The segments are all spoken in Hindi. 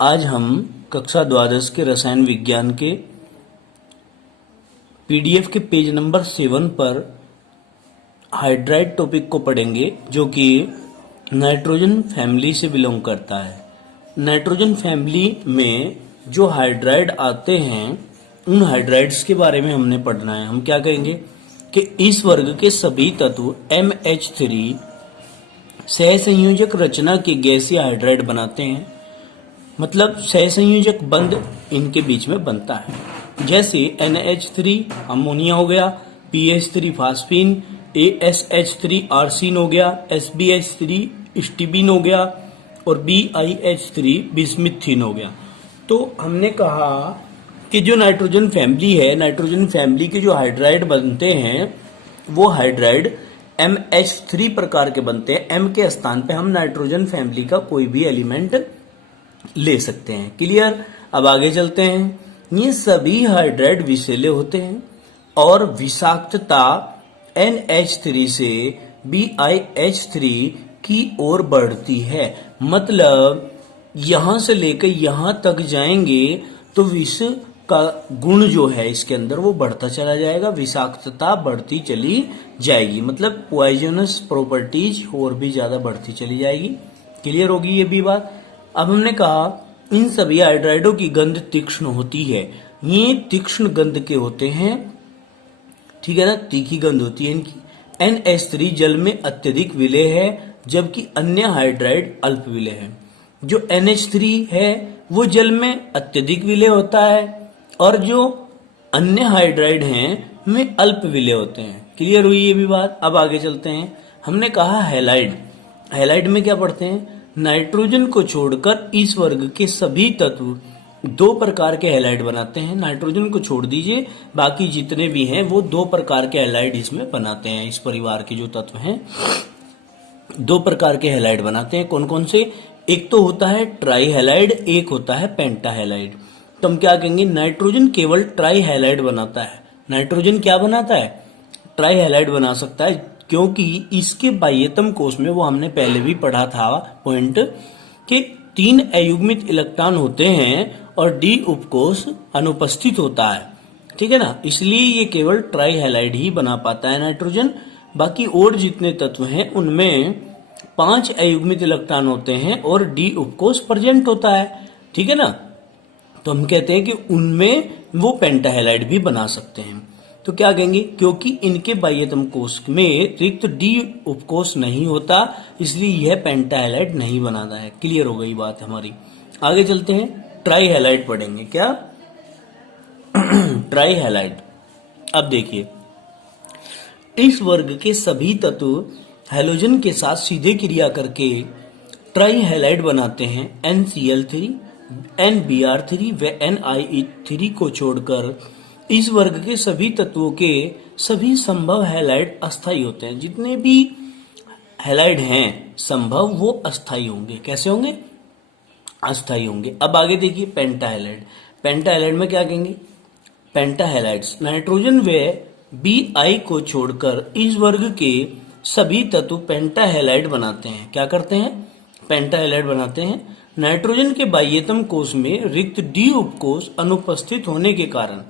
आज हम कक्षा द्वादश के रसायन विज्ञान के पीडीएफ के पेज नंबर 7 पर हाइड्राइड टॉपिक को पढ़ेंगे, जो कि नाइट्रोजन फैमिली से बिलोंग करता है। नाइट्रोजन फैमिली में जो हाइड्राइड आते हैं, उन हाइड्राइड्स के बारे में हमने पढ़ना है। हम क्या कहेंगे कि इस वर्ग के सभी तत्व MH3 सहसंयोजक रचना के गैसीय हाइड्राइड बनाते हैं। मतलब सहसंयोजक बंध इनके बीच में बनता है। जैसे NH3 अमोनिया हो गया, PH3 फास्फीन, ASH3 आर्सिन हो गया, SBH3 स्टीबिन हो गया और BiH3 बिस्मिथीन हो गया। तो हमने कहा कि जो नाइट्रोजन फैमिली है, नाइट्रोजन फैमिली के जो हाइड्राइड बनते हैं वो हाइड्राइड MH3 प्रकार के बनते हैं। M के स्थान पे हम नाइट्रोजन फैमिली का कोई भी एलिमेंट ले सकते हैं। क्लियर? अब आगे चलते हैं। ये सभी हाइड्राइड विषैले होते हैं और विषाक्तता NH3 से BiH3 की ओर बढ़ती है। मतलब यहां से लेकर यहां तक जाएंगे तो विष का गुण जो है इसके अंदर वो बढ़ता चला जाएगा, विषाक्तता बढ़ती चली जाएगी। मतलब पॉइजनस प्रॉपर्टीज और भी ज्यादा बढ़ती चली जाएगी। क्लियर होगी ये भी बात? अब हमने कहा इन सभी हाइड्राइडों की गंध तीक्ष्ण होती है। ये तीक्ष्ण गंध के होते हैं, ठीक है ना, तीखी गंध होती है इनकी। NH3 जल में अत्यधिक विलेय है, जबकि अन्य हाइड्राइड अल्प विलेय है। जो NH3 है वो जल में अत्यधिक विलेय होता है और जो अन्य हाइड्राइड हैं वे अल्प विलेय होते हैं। क्लियर हुई ये भी बात? अब आगे चलते हैं। हमने कहा हैलाइड। हैलाइड में क्या पढ़ते हैं? नाइट्रोजन को छोड़कर इस वर्ग के सभी तत्व दो प्रकार के हैलाइड बनाते हैं। नाइट्रोजन को छोड़ दीजिए, बाकी जितने भी हैं वो दो प्रकार के हैलाइड इसमें बनाते हैं। इस परिवार के जो तत्व हैं दो प्रकार के हैलाइड बनाते हैं। कौन कौन से? एक तो होता है ट्राई हैलाइड, एक होता है पेंटा हैलाइड। तो हम क्या कहेंगे? नाइट्रोजन केवल ट्राई हैलाइड बनाता है। नाइट्रोजन क्या बनाता है? ट्राई हैलाइड बना सकता है, क्योंकि इसके बाह्यतम कोश में, वो हमने पहले भी पढ़ा था पॉइंट, कि 3 अयुग्मित इलेक्ट्रॉन होते हैं और D उपकोष अनुपस्थित होता है। ठीक है ना, इसलिए ये केवल ट्राई हैलाइड ही बना पाता है नाइट्रोजन। बाकी और जितने तत्व हैं उनमें 5 अयुग्मित इलेक्ट्रॉन होते हैं और D उपकोष प्रेजेंट होता है। ठीक है ना, तो हम कहते हैं कि उनमें वो पेंटा हैलाइड भी बना सकते हैं। तो क्या कहेंगे? क्योंकि इनके बाह्यतम कोश में रिक्त D उपकोष नहीं होता, इसलिए यह पेंटा हैलाइड नहीं बनाता है। क्लियर हो गई बात हमारी? आगे चलते हैं, ट्राई हैलाइड पढ़ेंगे। क्या? Try halide. अब देखिए, इस वर्ग के सभी तत्व हैलोजन के साथ सीधे क्रिया करके ट्राई हैलाइड बनाते हैं। NCl3, NBr3 व NiE3 को छोड़कर इस वर्ग के सभी तत्वों के सभी संभव हैलाइड अस्थायी होते हैं। जितने भी हैलाइड हैं संभव, वो अस्थायी होंगे। कैसे होंगे? अस्थायी होंगे। अब आगे देखिए पेंटा हैलाइड। पेंटा हैलाइड में क्या कहेंगे? पेंटा हैलाइड्स नाइट्रोजन व Bi को छोड़कर इस वर्ग के सभी तत्व पेंटा हैलाइड बनाते हैं। क्या करते हैं? पेंटा हैलाइड बनाते हैं। नाइट्रोजन के बाह्यतम कोश में रिक्त D उपकोष अनुपस्थित होने के कारण,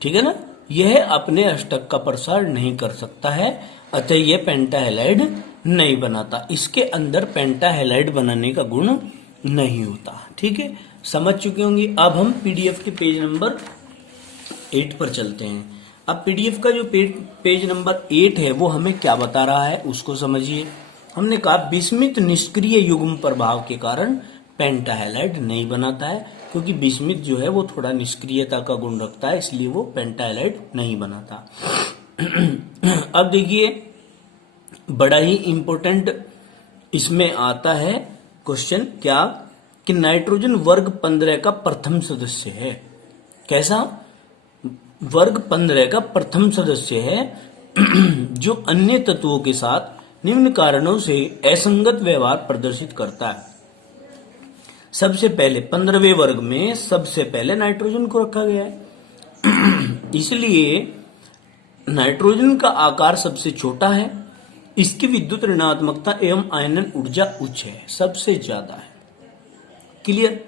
ठीक है ना, यह अपने अष्टक का प्रसार नहीं कर सकता है, अतः यह पेंटा हैलाइड नहीं बनाता। इसके अंदर पेंटा हैलाइड बनाने का गुण नहीं होता। ठीक है, समझ चुके होंगे। अब हम पीडीएफ के पेज नंबर 8 पर चलते हैं। अब पीडीएफ का जो पेज नंबर 8 है वो हमें क्या बता रहा है उसको समझिए। हमने कहा बिस्मिथ निष्क्रिय युग्म प्रभाव के कारण पेंटा हैलाइड नहीं बनाता है, क्योंकि बिस्मिथ जो है वो थोड़ा निष्क्रियता का गुण रखता है, इसलिए वो पेंटा हैलाइड नहीं बनाता। अब देखिए, बड़ा ही इंपॉर्टेंट इसमें आता है क्वेश्चन, क्या कि नाइट्रोजन वर्ग 15 का प्रथम सदस्य है। कैसा? वर्ग 15 का प्रथम सदस्य है जो अन्य तत्वों के साथ निम्न कारणों से असंगत व्यवहार प्रदर्शित करता है। सबसे पहले 15वें वर्ग में सबसे पहले नाइट्रोजन को रखा गया है, इसलिए नाइट्रोजन का आकार सबसे छोटा है, इसकी विद्युत ऋणात्मकता एवं आयनन ऊर्जा उच्च है, सबसे ज्यादा है। क्लियर।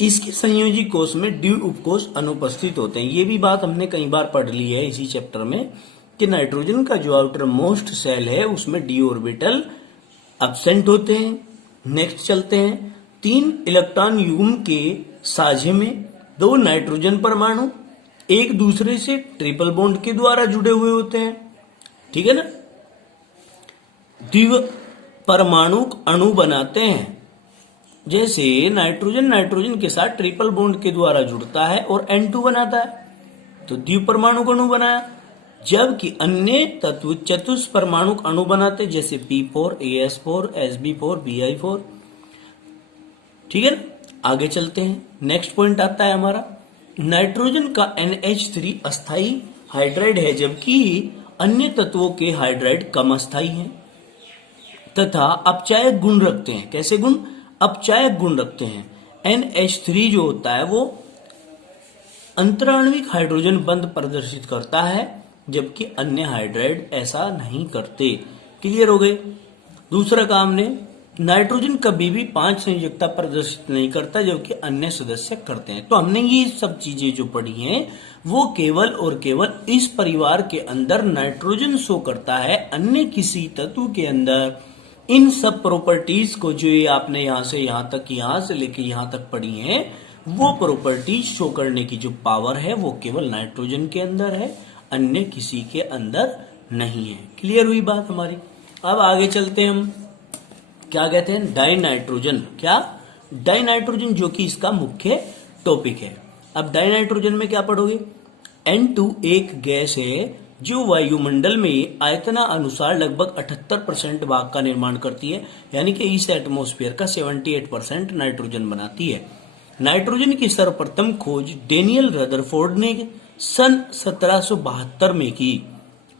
इसके संयोजी कोष में डी उपकोष अनुपस्थित होते हैं। ये भी बात हमने कई बार पढ़ ली है इसी चैप्टर में कि नाइट्रोजन का जो आउटर मोस्ट सेल है उसमें डी ऑर्बिटल एब्सेंट होते हैं। नेक्स्ट चलते हैं। 3 इलेक्ट्रॉन युग्म के साझे में 2 नाइट्रोजन परमाणु एक दूसरे से ट्रिपल बॉन्ड के द्वारा जुड़े हुए होते हैं, ठीक है ना। द्विव परमाणु अणु बनाते हैं। जैसे नाइट्रोजन नाइट्रोजन के साथ ट्रिपल बॉन्ड के द्वारा जुड़ता है और N2 बनाता है तो द्विव परमाणु अणु बनाया। जबकि अन्य तत्व चतुष्क परमाणु अणु बनाते जैसे P4, AS4, SB4, Bi4, ठीक है ना। आगे चलते हैं। नेक्स्ट पॉइंट आता है हमारा, नाइट्रोजन का NH3 अस्थाई हाइड्राइड है जबकि अन्य तत्वों के हाइड्राइड कम अस्थाई हैं तथा अपचायक गुण रखते हैं। कैसे गुण? अपचायक गुण रखते हैं। NH3 जो होता है वो अंतराण्विक हाइड्रोजन बंध प्रदर्शित करता है जबकि अन्य हाइड्राइड ऐसा नहीं करते। क्लियर हो गए। दूसरा काम ने नाइट्रोजन कभी भी 5 संयोजकता प्रदर्शित नहीं करता जबकि अन्य सदस्य करते हैं। तो हमने ये सब चीजें जो पढ़ी हैं वो केवल और केवल इस परिवार के अंदर नाइट्रोजन शो करता है, अन्य किसी तत्व के अंदर इन सब प्रॉपर्टीज को जो ये आपने यहां से यहां तक, यहां से लेके यहां तक पढ़ी हैं, वो प्रॉपर्टीज शो करने की जो पावर है वो केवल नाइट्रोजन के अंदर है, अन्य किसी के अंदर नहीं है। क्लियर हुई बात हमारी। अब आगे चलते हैं हम, क्या कहते हैं, डाई नाइट्रोजन। क्या? डाई नाइट्रोजन, जो कि इसका मुख्य टॉपिक है। अब डाई नाइट्रोजन में क्या पढ़ोगे? N2 एक गैस है जो वायुमंडल में आयतना अनुसार लगभग 78% भाग का निर्माण करती है, यानी कि इस एटमॉस्फेयर का 78% नाइट्रोजन बनाती है। नाइट्रोजन की सर्वप्रथम खोज डेनियल रदरफोर्ड ने सन 1772 में की।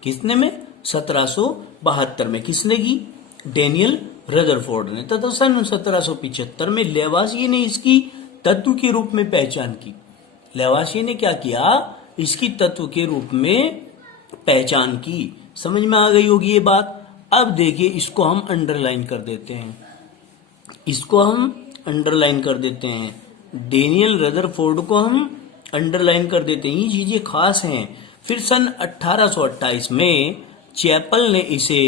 किसने में? 1772 में। किसने की? डेनियल रदरफोर्ड ने। तथा सन 1775 में लेवासिये ने इसकी तत्व के रूप में पहचान की। लेवासिये ने क्या किया? इसकी तत्व के रूप में पहचान की। समझ में आ गई होगी ये बात। अब देखिए, इसको हम अंडरलाइन कर देते हैं, इसको हम अंडरलाइन कर देते हैं, डेनियल रदरफोर्ड को हम अंडरलाइन कर देते हैं। ये चीजें खास हैं। फिर सन 1828 में चैपल ने इसे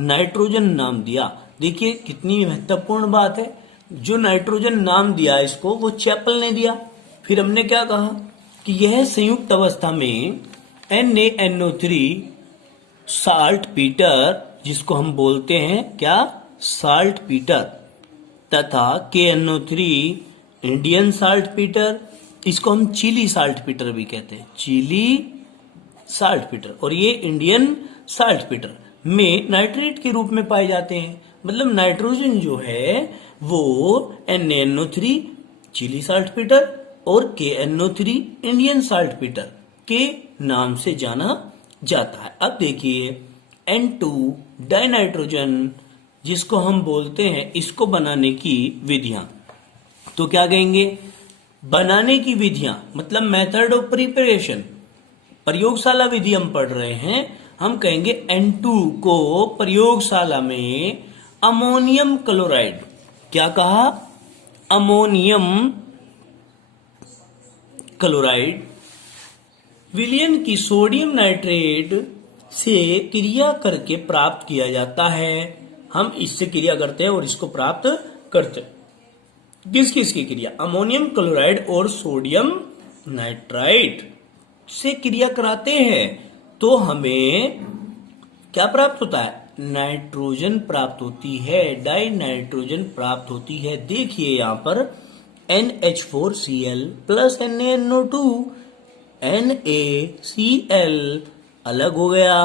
नाइट्रोजन नाम दिया। देखिए कितनी महत्वपूर्ण बात है। जो नाइट्रोजन नाम दिया इसको वो चैपल ने दिया। फिर हमने क्या कहा कि यह संयुक्त अवस्था में NaNO3 साल्ट पीटर, जिसको हम बोलते हैं क्या? साल्ट पीटर, तथा KNO3 इंडियन साल्ट पीटर, इसको हम चिली साल्ट पीटर भी कहते हैं, चिली साल्ट पीटर, और ये इंडियन साल्ट पीटर में नाइट्रेट के रूप में पाए जाते हैं। मतलब नाइट्रोजन जो है वो NaNO3 चिली साल्ट पीटर और KNO3 इंडियन साल्ट पीटर के नाम से जाना जाता है। अब देखिए N2 डाइनाइट्रोजन, जिसको हम बोलते हैं, इसको बनाने की विधियां, तो क्या कहेंगे? बनाने की विधियां मतलब मेथड ऑफ प्रिपरेशन, प्रयोगशाला विधि हम पढ़ रहे हैं। हम कहेंगे N2 को प्रयोगशाला में अमोनियम क्लोराइड, क्या कहा? अमोनियम क्लोराइड विलयन की सोडियम नाइट्रेट से क्रिया करके प्राप्त किया जाता है। हम इससे क्रिया करते हैं और इसको प्राप्त करते हैं। किस किस की क्रिया? अमोनियम क्लोराइड और सोडियम नाइट्राइट से क्रिया कराते हैं तो हमें क्या प्राप्त होता है? नाइट्रोजन प्राप्त होती है, डाई नाइट्रोजन प्राप्त होती है। देखिए यहां पर NH4Cl प्लस NaNO2, NaCl अलग हो गया।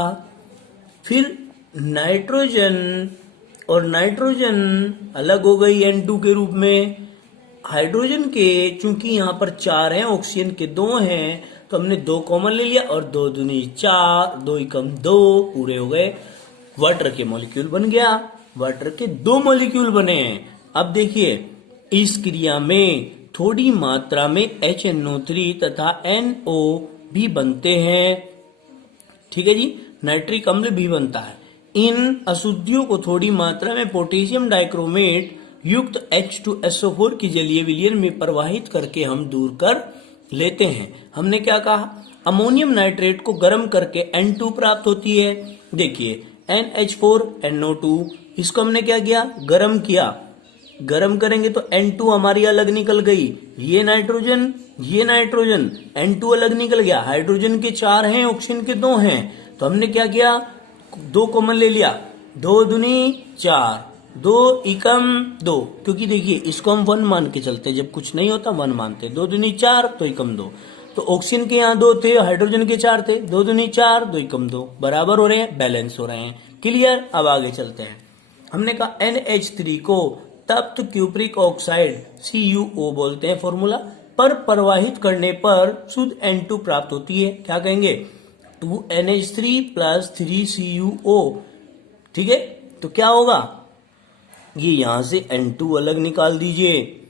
फिर नाइट्रोजन और नाइट्रोजन अलग हो गई N2 के रूप में। हाइड्रोजन के चूंकि यहां पर 4 हैं, ऑक्सीजन के 2 हैं, तो हमने 2 कॉमन ले लिया और 2 दूनी 4, 2 एकम 2 पूरे हो गए। वाटर के मॉलिक्यूल बन गया, वाटर के 2 मॉलिक्यूल बने हैं। अब देखिए इस क्रिया में थोड़ी मात्रा में HNO3 तथा NO भी बनते हैं, ठीक है जी, नाइट्रिक अम्ल भी बनता है। इन अशुद्धियों को थोड़ी मात्रा में पोटेशियम डाइक्रोमेट युक्त H2SO4 की जलीय विलयन में प्रवाहित करके हम दूर कर लेते हैं। हमने क्या कहा, अमोनियम नाइट्रेट को गर्म करके N2 प्राप्त होती है। देखिए NH4NO2, इसको हमने क्या किया, गर्म किया। गर्म करेंगे तो N2 हमारी अलग निकल गई, ये नाइट्रोजन N2 अलग निकल गया। हाइड्रोजन के 4 हैं, ऑक्सीजन के 2 हैं, तो हमने क्या किया, 2 कॉमन ले लिया, 2 दूनी 4, 2 एकम 2, क्योंकि देखिए इसको हम 1 मान के चलते हैं, जब कुछ नहीं होता 1 मानते, 2 दूनी 4 तो एकम 2, तो ऑक्सीजन के यहाँ 2 थे, हाइड्रोजन के 4 थे, 2 दूनी 4 2 एकम 2, बराबर हो रहे हैं, बैलेंस हो रहे हैं। क्लियर। अब आगे चलते हैं। हमने कहा NH3 को तप्त क्यूप्रिक ऑक्साइड CuO बोलते हैं फॉर्मूला, पर प्रवाहित करने पर शुद्ध N2 प्राप्त होती है। क्या कहेंगे, 2NH3 + 3CuO। ठीक है, तो क्या होगा, ये यहां से N2 अलग निकाल दीजिए,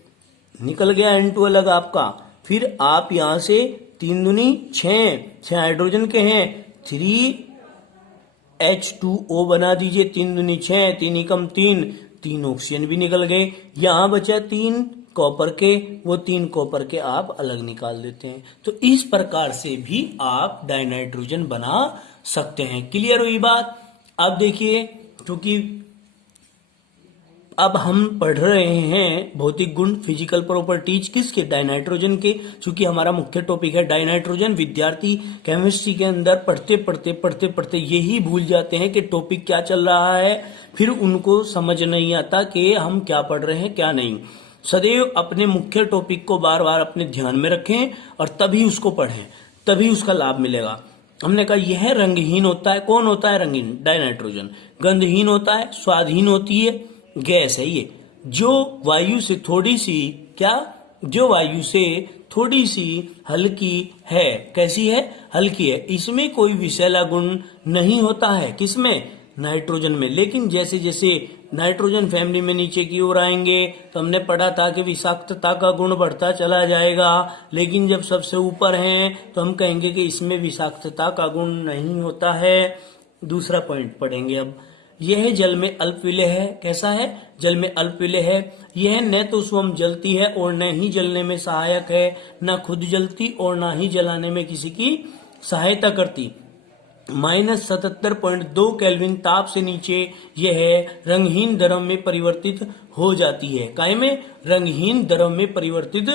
निकल गया N2 अलग आपका। फिर आप यहां से 3 दूनी 6 हाइड्रोजन के हैं, 3H2O बना दीजिए, 3 दूनी 6, 3 एकम 3 ऑक्सीजन भी निकल गए। यहां बचा 3 कॉपर के, वो 3 कॉपर के आप अलग निकाल देते हैं। तो इस प्रकार से भी आप डाइनाइट्रोजन बना सकते हैं। क्लियर हुई बात। अब देखिए, क्योंकि अब हम पढ़ रहे हैं भौतिक गुण, फिजिकल प्रॉपर्टीज किसके, डाइनाइट्रोजन के। चूंकि हमारा मुख्य टॉपिक है डाइनाइट्रोजन, विद्यार्थी केमिस्ट्री के अंदर पढ़ते यही भूल जाते हैं कि टॉपिक क्या चल रहा है, फिर उनको समझ नहीं आता कि हम क्या पढ़ रहे हैं क्या नहीं। सदैव अपने मुख्य टॉपिक को बार बार अपने ध्यान में रखें और तभी उसको पढ़ें, तभी उसका लाभ मिलेगा। हमने कहा यह रंगहीन होता है। कौन होता है रंगहीन, डाइनाइट्रोजन। गंधहीन होता है, स्वादहीन होती है, गैस है ये, जो वायु से थोड़ी सी हल्की है। कैसी है, हल्की है। इसमें कोई विषैला गुण नहीं होता है, किसमें, नाइट्रोजन में। लेकिन जैसे जैसे नाइट्रोजन फैमिली में नीचे की ओर आएंगे तो हमने पढ़ा था कि विषाक्तता का गुण बढ़ता चला जाएगा, लेकिन जब सबसे ऊपर हैं तो हम कहेंगे कि इसमें विषाक्तता का गुण नहीं होता है। दूसरा पॉइंट पढ़ेंगे अब। यह जल में अल्पविलेय है। कैसा है, जल में अल्पविलेय है। यह न तो स्वयं जलती है और न ही जलने में सहायक है, न खुद जलती और न ही जलाने में किसी की सहायता करती। -77.2 केल्विन ताप से नीचे यह रंगहीन द्रव में परिवर्तित हो जाती है। काय में, रंगहीन द्रव में परिवर्तित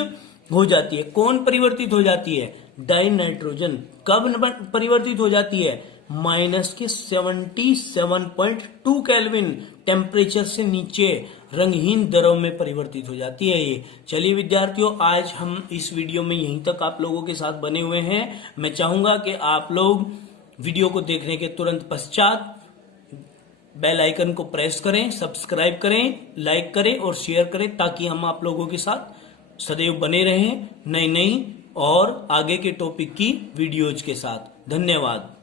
हो जाती है। कौन परिवर्तित हो जाती है, डाइनाइट्रोजन। कब परिवर्तित हो जाती है, -77.2 केल्विन टेम्परेचर से नीचे रंगहीन द्रव में परिवर्तित हो जाती है ये। चलिए विद्यार्थियों, आज हम इस वीडियो में यहीं तक आप लोगों के साथ बने हुए हैं। मैं चाहूंगा कि आप लोग वीडियो को देखने के तुरंत पश्चात बेल आइकन को प्रेस करें, सब्सक्राइब करें, लाइक करें और शेयर करें, ताकि हम आप लोगों के साथ सदैव बने रहें नई नई और आगे के टॉपिक की वीडियोज के साथ। धन्यवाद।